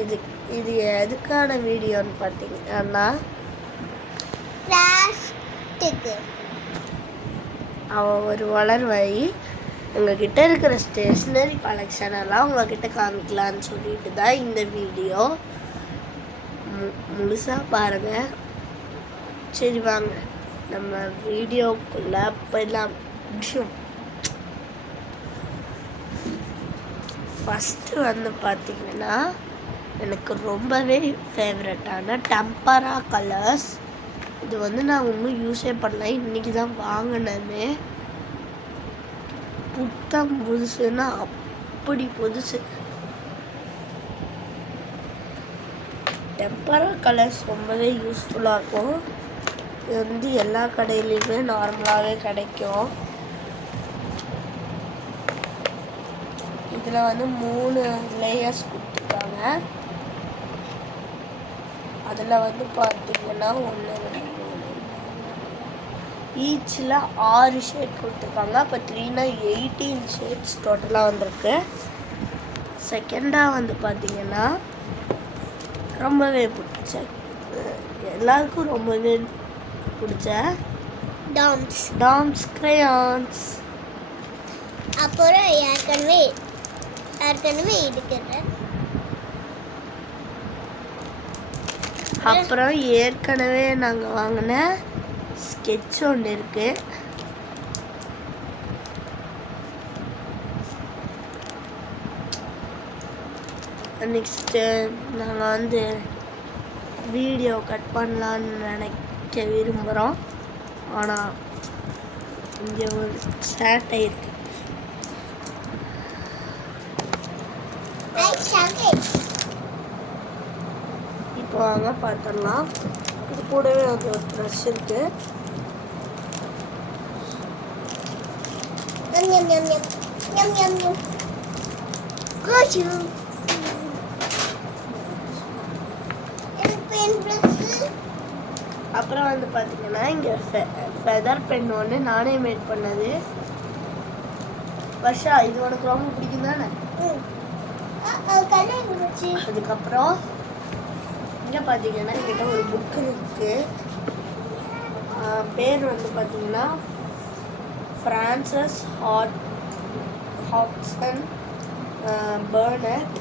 இது இது எதுக்கான வீடியோன்னு பார்த்தீங்கன்னா அவள் ஒரு வளர்வை உங்ககிட்ட இருக்கிற ஸ்டேஷ்னரி கலெக்ஷன் எல்லாம் உங்ககிட்ட காமிக்கலான்னு சொல்லிட்டு தான் இந்த வீடியோ. முழுசாக பாருங்கள். சரி வாங்க நம்ம வீடியோக்குள்ளே போயிடலாம். ஃபஸ்ட்டு வந்து பார்த்திங்கன்னா எனக்கு ரொம்பவே ஃபேவரட்டான டெம்பரா கலர்ஸ். இது வந்து நான் இன்னும் யூஸே பண்ணல, இன்றைக்கி தான் வாங்கினேன்னு. புத்தம் புதுசுன்னா அப்படி புதுசு. டெம்பரா கலர்ஸ் ரொம்பவே யூஸ்ஃபுல்லாக இருக்கும். இது வந்து எல்லா கடையிலையுமே நார்மலாகவே கிடைக்கும். இதில் வந்து 3 லேயர்ஸ் கொடுத்துருக்காங்க. அதில் வந்து பார்த்திங்கன்னா 1 2 3 ஈச்சில் 6 ஷேட் கொடுத்துருக்காங்க. அப்போ 3னா 18 ஷேட்ஸ் டோட்டலாக வந்திருக்கு. செகண்டாக வந்து பார்த்திங்கன்னா ரொம்பவே பிடிச்ச, எல்லாருக்கும் ரொம்பவே பிடிச்ச டாம்ஸ் கிரேயான்ஸ். அப்புறம் ஏற்கனவே இருக்கிற அப்புறம் ஏற்கனவே நாங்கள் வாங்கின ஸ்கெட்ச் ஒன்று இருக்குது. நெக்ஸ்ட்டு நாங்கள் வந்து வீடியோ கட் பண்ணலான்னு நினைக்க விரும்புகிறோம். ஆனால் இங்கே ஒரு சேட்டை இருக்குது. இப்போ வாங்க பார்த்துடலாம். இது கூடவே வந்து ஒரு ப்ரஷ் இருக்குது. அப்புறம் வந்து பார்த்தீங்கன்னா இங்கே ஃபெதர் பென் ஒன்று நானே மேட் பண்ணது. வர்ஷா, இது உனக்கு ரொம்ப பிடிக்கும் தானே? அதுக்கப்புறம் இங்கே பார்த்தீங்கன்னா என்கிட்ட ஒரு புக்கு இருக்குது. பேர் வந்து பார்த்தீங்கன்னா Francis Hodgson Burnett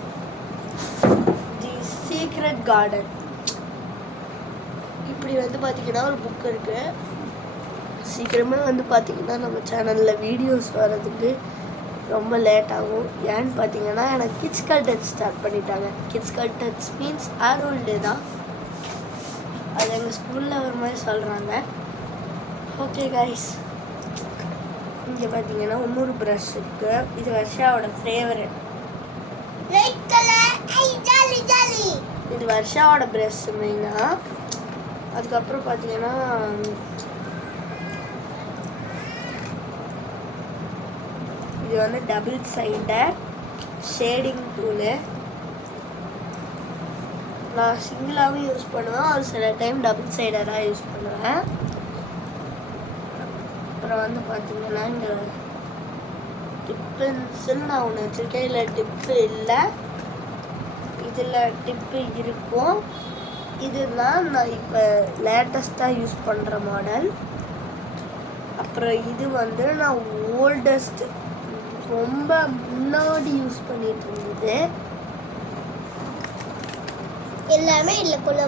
the secret garden. இப்படி வந்து பார்த்திங்கன்னா ஒரு புக் இருக்குது. சீக்கிரமாக வந்து பார்த்திங்கன்னா நம்ம சேனலில் வீடியோஸ் வர்றதுக்கு ரொம்ப லேட் ஆகும். ஏன்னு பார்த்தீங்கன்னா எனக்கு கிட்ஸ் கல்டன்ஸ் ஸ்டார்ட் பண்ணிட்டாங்க. கிட்ஸ் கல்டன்ஸ் மீன்ஸ் ஆனுவல் டே தான். அது எங்கள் ஸ்கூலில் ஒரு மாதிரி சொல்கிறாங்க. ஓகே கைஸ், இங்கே பார்த்தீங்கன்னா இன்னொரு ப்ரஷ் இருக்குது. இது வர்ஷாவோட ஃபேவரட். இது வர்ஷாவோட ப்ரஷ் மெயினாக. அதுக்கப்புறம் பார்த்தீங்கன்னா இது வந்து டபுள் சைடட் ஷேடிங் டூலு. நான் சிங்கிளாகவும் யூஸ் பண்ணுவேன், ஒரு சில டைம் டபுள் சைடராக யூஸ் பண்ணுவேன். அப்புறம் வந்து பார்த்தீங்கன்னா இங்கே டிப் பென்சில் நான் ஒன்று வச்சுருக்கேன். இதில் டிப்பு இல்லை, இதில் டிப்பு இருக்கும். இதுதான் நான் இப்போ லேட்டஸ்ட்டாக யூஸ் பண்ணுற மாடல். அப்புறம் இது வந்து நான் ஓல்டஸ்ட், ரொம்ப முன்னாடி யூஸ் பண்ணிட்டு இருந்தது. எல்லாமே இதுக்குள்ள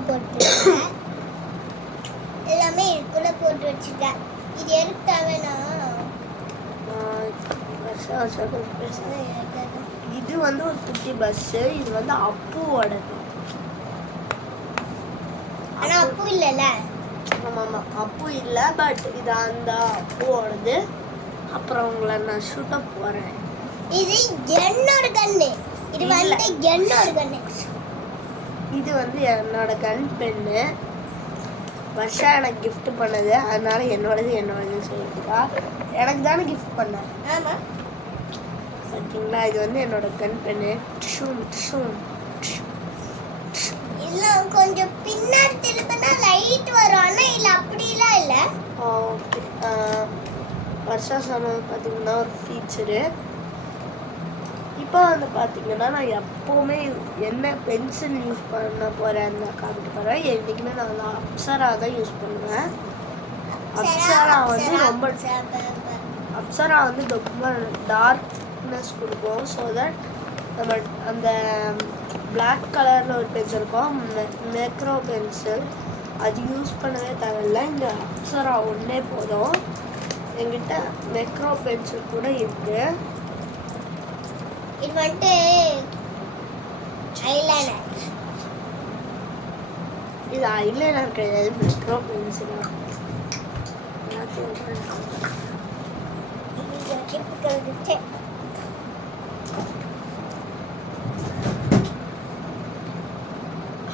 போட்டு வச்சுட்டேன். இது எதுக்கு தேவைன்னா இது வந்து ஒரு குட்டி பஸ்ஸு. இது வந்து அப்புவோடது. ஆனால் அப்பு இல்லைல்ல? ஆமாம், அப்பு இல்லை, பட் இது அந்த அப்புவோடது. அப்புறம் உங்களை நான் ஷூட் அப் போகிறேன். இது என்னோட கண்ணு. இது வந்து என்னோட கண்ணு. இது வந்து என்னோட கன் பென்னு. வர்ஷா எனக்கு கிஃப்ட் பண்ணது, அதனால என்னோடது சொல்லிட்டுக்கா. எனக்கு தானே கிஃப்ட் பண்ணேன். ஆமாம், பார்த்தீங்களா? இது வந்து என்னோட கன் பென்னு. இல்லை, கொஞ்சம் பின்னாடி திருப்பினா லைட் வரும். ஆனால் இல்லை, அப்படிலாம் இல்லை. ஓகே, வர்ஷா சொன்னது பார்த்தீங்கன்னா ஒரு ஃபீச்சரு. இப்போ வந்து பார்த்தீங்கன்னா நான் எப்போவுமே என்ன பென்சில் யூஸ் பண்ண போகிறேன்னு காமிக்க போகிறேன். என்றைக்குமே நான் வந்து அப்சரா தான் யூஸ் பண்ணுவேன். அப்சரா வந்து ரொம்ப டார்க்னஸ் கொடுக்கும். ஸோ தட் நம்ம அந்த பிளாக் கலரில் ஒரு பென்சில் இருக்கும், மேக்ரோ பென்சில், அது யூஸ் பண்ணவே தேவையில்லை. இந்த அப்சரா ஒன்றே போதும். என்கிட்ட மேக்ரோ பென்சில் கூட இருக்கு. இது வந்துட்டு ஐலைனர். இது ஐலைனர் கிடையாது, மேக்ரோ பென்சில்.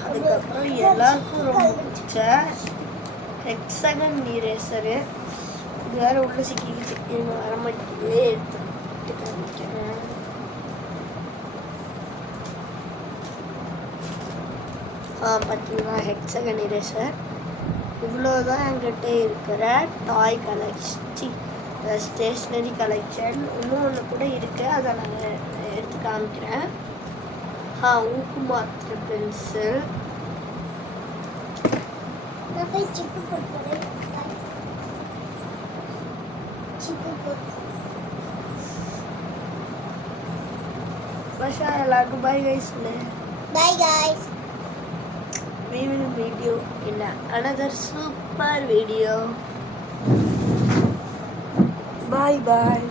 அதுக்கப்புறம் எல்லாருக்கும் ரொம்ப பிடிச்ச ஹெக்ஸகன் இரேசரு. இது வேற உள்ள சிக்கி வர மாட்டேங்குது. எடுத்து காமிக்கிறேன். பார்த்தீங்கன்னா ஹெக்ஸகன் இரேசர். இவ்வளோதான் என்கிட்ட இருக்கிற டாய் கலெக்ஷன், ஸ்டேஷ்னரி கலெக்ஷன். இன்னும் ஒன்று கூட இருக்குது, அதை நான் எடுத்து காமிக்கிறேன். ஊக்கு மாத்திர பென்சில். Basha, எல்லாருக்கும் bye guys. Bye guys. We will meet you in another super video. Bye bye.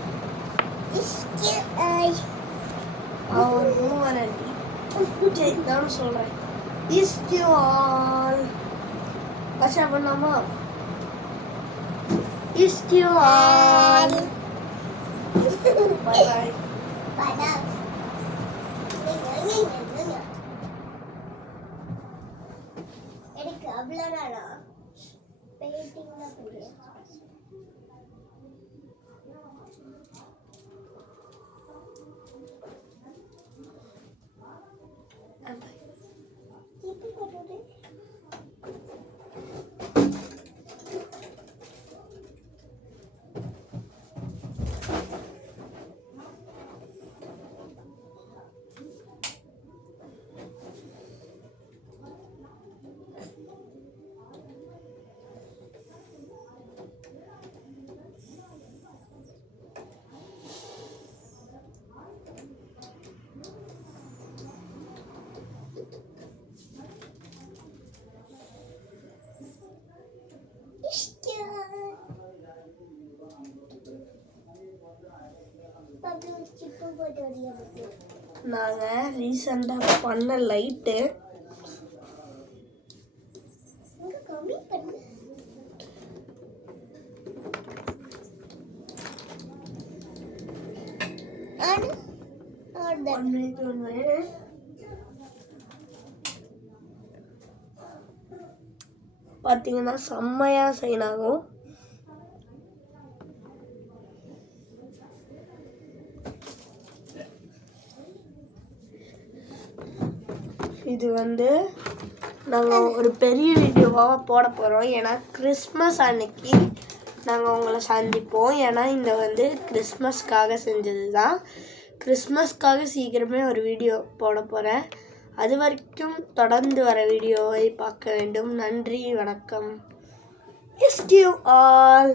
Our mover and நான் சொல்றேன். Is you all. Basha பண்ணாமா? Is you all. Bye bye. Bye bye. எனக்கு அவ்வளோதானா பெயிண்டிங்லாம் புரியும். நாங்கள் ரீசெண்டாக பண்ண லைட்டு பார்த்தீங்கன்னா செம்மையாக சைன் ஆகும். இது வந்து நாங்கள் ஒரு பெரிய வீடியோவாக போட போகிறோம். ஏன்னா கிறிஸ்மஸ் அன்னைக்கு நாங்கள் உங்களை சந்திப்போம். ஏன்னா இந்த வந்து கிறிஸ்மஸ்க்காக செஞ்சது தான். கிறிஸ்மஸ்க்காக சீக்கிரமே ஒரு வீடியோ போட போகிறேன். அது வரைக்கும் தொடர்ந்து வர வீடியோவை பார்க்க வேண்டும். நன்றி, வணக்கம். Miss you all.